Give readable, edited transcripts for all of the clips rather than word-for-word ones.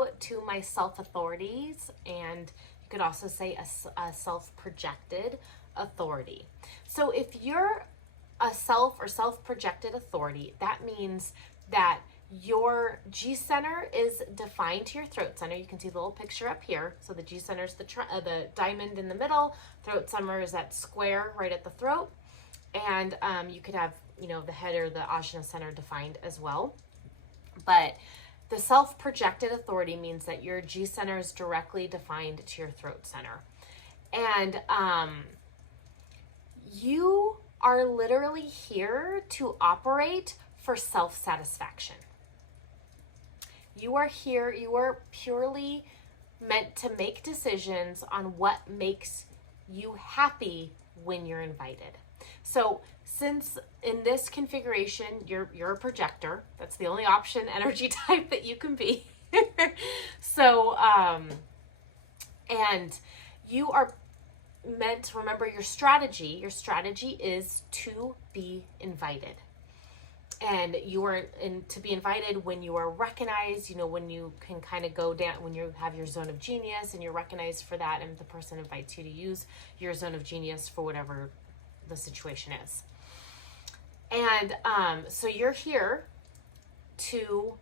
go to my self-authorities, and you could also say a self-projected authority. So if you're a self or self-projected authority, that means that your G center is defined to your throat center. You can see the little picture up here. So the G center is the diamond in the middle. Throat center is that square right at the throat. And you could have, the head or the ajna center defined as well. But the self-projected authority means that your G center is directly defined to your throat center. And you are literally here to operate for self-satisfaction. You are here, you are purely meant to make decisions on what makes you happy when you're invited. So since in this configuration, you're a projector, that's the only option energy type that you can be. So, and you are meant to remember your strategy. Your strategy is to be invited. And you are to be invited when you are recognized, when you can kind of go down, when you have your zone of genius and you're recognized for that, and the person invites you to use your zone of genius for whatever the situation is. And so you're here to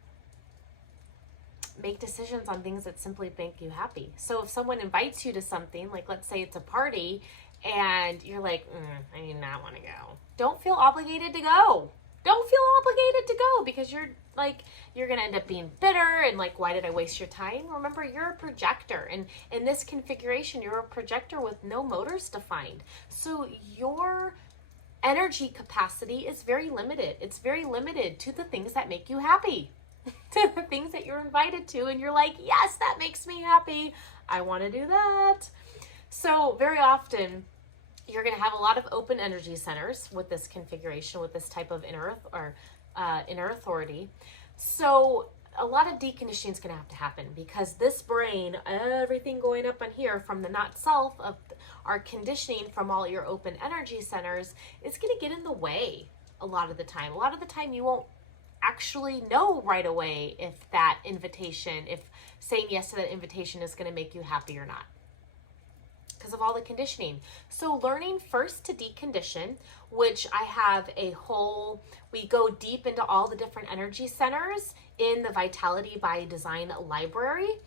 make decisions on things that simply make you happy. So if someone invites you to something, like let's say it's a party, and you're like, I do not want to go. Don't feel obligated to go. Don't feel obligated to go, because you're going to end up being bitter and like, why did I waste your time? Remember, you're a projector, and in this configuration, you're a projector with no motors defined. So your energy capacity is very limited. It's very limited to the things that make you happy, to the things that you're invited to, and you're like, yes, that makes me happy. I want to do that. So very often, you're going to have a lot of open energy centers with this configuration, with this type of inner authority. So a lot of deconditioning is going to have to happen, because this brain, everything going up on here from the not self of our conditioning from all your open energy centers, is going to get in the way a lot of the time. A lot of the time you won't actually know right away if that invitation, if saying yes to that invitation is going to make you happy or not, because of all the conditioning. So learning first to decondition, which I have we go deep into all the different energy centers in the Vitality by Design library,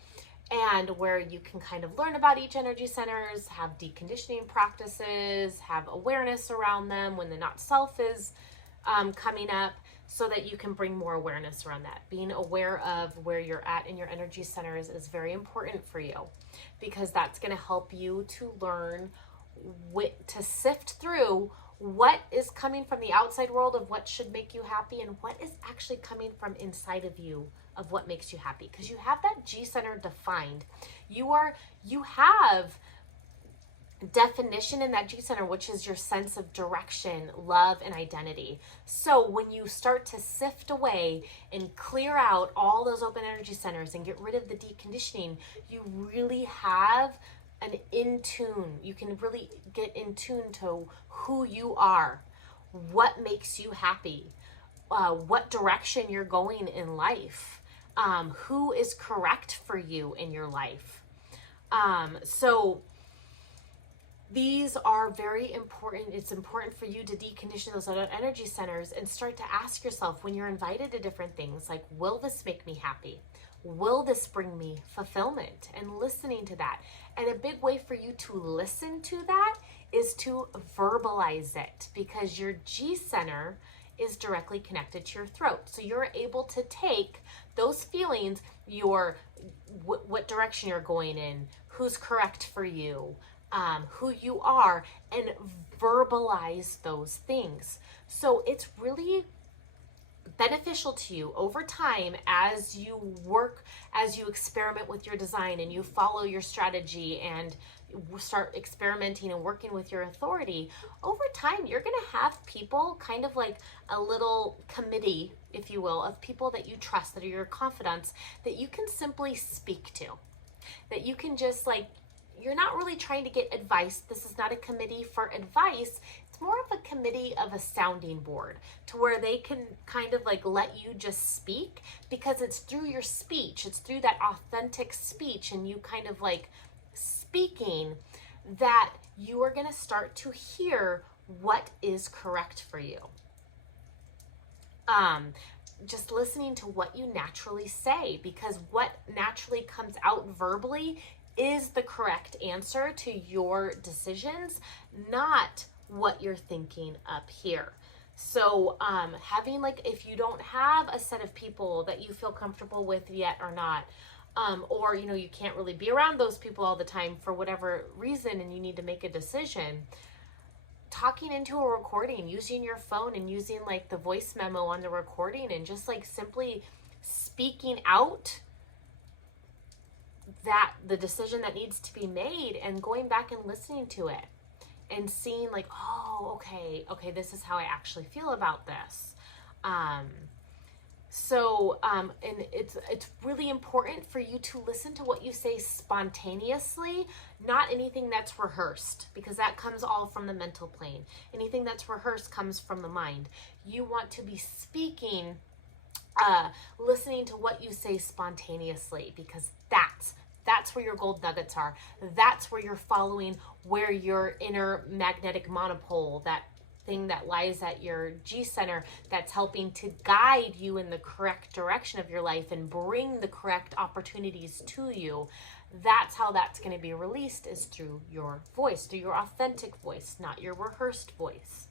and where you can kind of learn about each energy centers, have deconditioning practices, have awareness around them when the not self is coming up, so that you can bring more awareness around that. Being aware of where you're at in your energy centers is very important for you, because that's going to help you to learn to sift through what is coming from the outside world of what should make you happy, and what is actually coming from inside of you of what makes you happy. Because you have that G center defined. You have definition in that G center, which is your sense of direction, love, and identity. So when you start to sift away and clear out all those open energy centers and get rid of the deconditioning, you really have an in tune. You can really get in tune to who you are, what makes you happy, what direction you're going in life, who is correct for you in your life. So these are very important. It's important for you to decondition those other energy centers and start to ask yourself, when you're invited to different things, like, will this make me happy? Will this bring me fulfillment? And listening to that. And a big way for you to listen to that is to verbalize it, because your G center is directly connected to your throat. So you're able to take those feelings, what direction you're going in, who's correct for you, who you are, and verbalize those things. So it's really beneficial to you over time as you work, as you experiment with your design and you follow your strategy and start experimenting and working with your authority. Over time, you're going to have people, kind of like a little committee, if you will, of people that you trust, that are your confidants, that you can simply speak to, that you can just you're not really trying to get advice. This is not a committee for advice. It's more of a committee of a sounding board to where they can kind of like let you just speak, because it's through your speech, it's through that authentic speech and you kind of like speaking that you are going to start to hear what is correct for you. Just listening to what you naturally say, because what naturally comes out verbally is the correct answer to your decisions, not what you're thinking up here. So having like, if you don't have a set of people that you feel comfortable with yet or not, or you know, you can't really be around those people all the time for whatever reason and you need to make a decision, talking into a recording, using your phone and using like the voice memo on the recording and just like simply speaking out that the decision that needs to be made and going back and listening to it and seeing like, oh, okay, this is how I actually feel about this. And it's really important for you to listen to what you say spontaneously, not anything that's rehearsed, because that comes all from the mental plane. Anything that's rehearsed comes from the mind. You want to be speaking, listening to what you say spontaneously, because that's where your gold nuggets are. That's where you're following where your inner magnetic monopole, that thing that lies at your G center, that's helping to guide you in the correct direction of your life and bring the correct opportunities to you. That's how that's going to be released, is through your voice, through your authentic voice, not your rehearsed voice.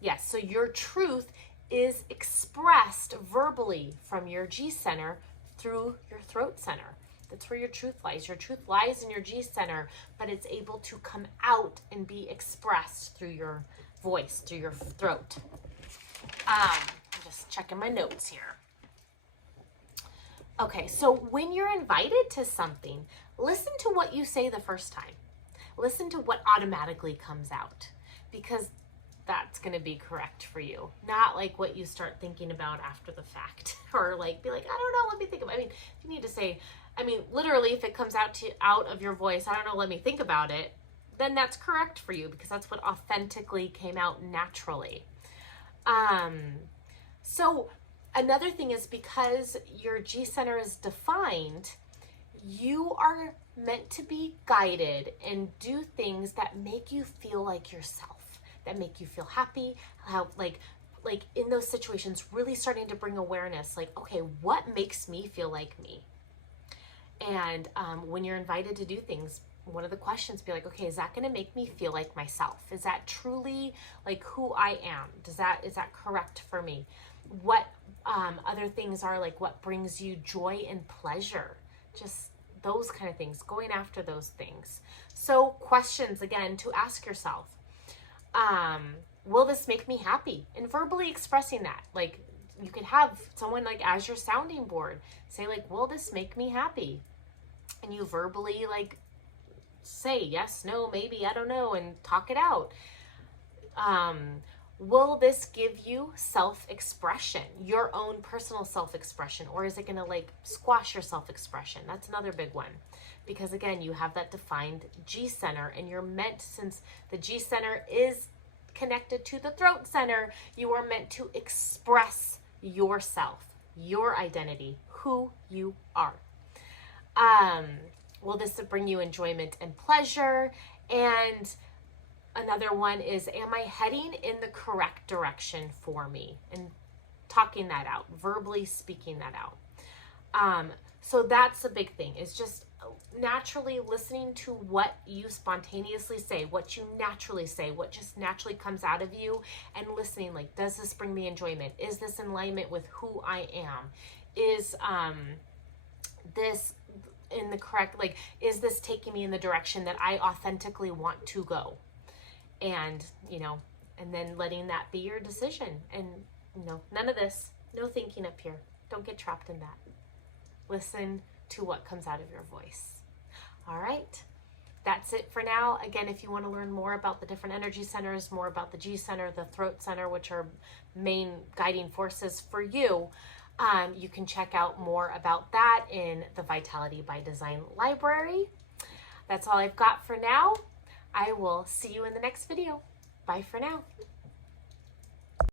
Yes, so your truth is expressed verbally from your G center through your throat center. That's where your truth lies. Your truth lies in your G center, but it's able to come out and be expressed through your voice, through your throat. I'm just checking my notes here. Okay, so when you're invited to something, listen to what you say the first time. Listen to what automatically comes out, because that's going to be correct for you. Not like what you start thinking about after the fact, or like be like, I don't know, let me think about it. I mean, you need to say, literally, if it comes out of your voice, I don't know, let me think about it, then that's correct for you, because that's what authentically came out naturally. So another thing is, because your G center is defined, you are meant to be guided and do things that make you feel like yourself, that make you feel happy, how like in those situations, really starting to bring awareness, like, okay, what makes me feel like me? And when you're invited to do things, one of the questions be like, okay, is that going to make me feel like myself? Is that truly like who I am? Is that correct for me? What other things are like, what brings you joy and pleasure? Just those kind of things, going after those things. So questions, again, to ask yourself, will this make me happy? And verbally expressing that, like you could have someone like as your sounding board say like, will this make me happy? And you verbally like say yes, no, maybe, I don't know, and talk it out. Will this give you self-expression, your own personal self-expression, or is it going to like squash your self-expression? That's another big one, because again, you have that defined G center, and you're meant, since the G center is connected to the throat center, you are meant to express yourself, your identity, who you are. Will this bring you enjoyment and pleasure? And another one is, am I heading in the correct direction for me? And talking that out, verbally speaking that out. So that's a big thing, is just naturally listening to what you spontaneously say, what you naturally say, what just naturally comes out of you, and listening like, does this bring me enjoyment? Is this in alignment with who I am? Is this in the correct, like, is this taking me in the direction that I authentically want to go? And, and then letting that be your decision. And, none of this, no thinking up here. Don't get trapped in that. Listen to what comes out of your voice. All right. That's it for now. Again, if you want to learn more about the different energy centers, more about the G center, the throat center, which are main guiding forces for you, You can check out more about that in the Vitality by Design library. That's all I've got for now. I will see you in the next video. Bye for now.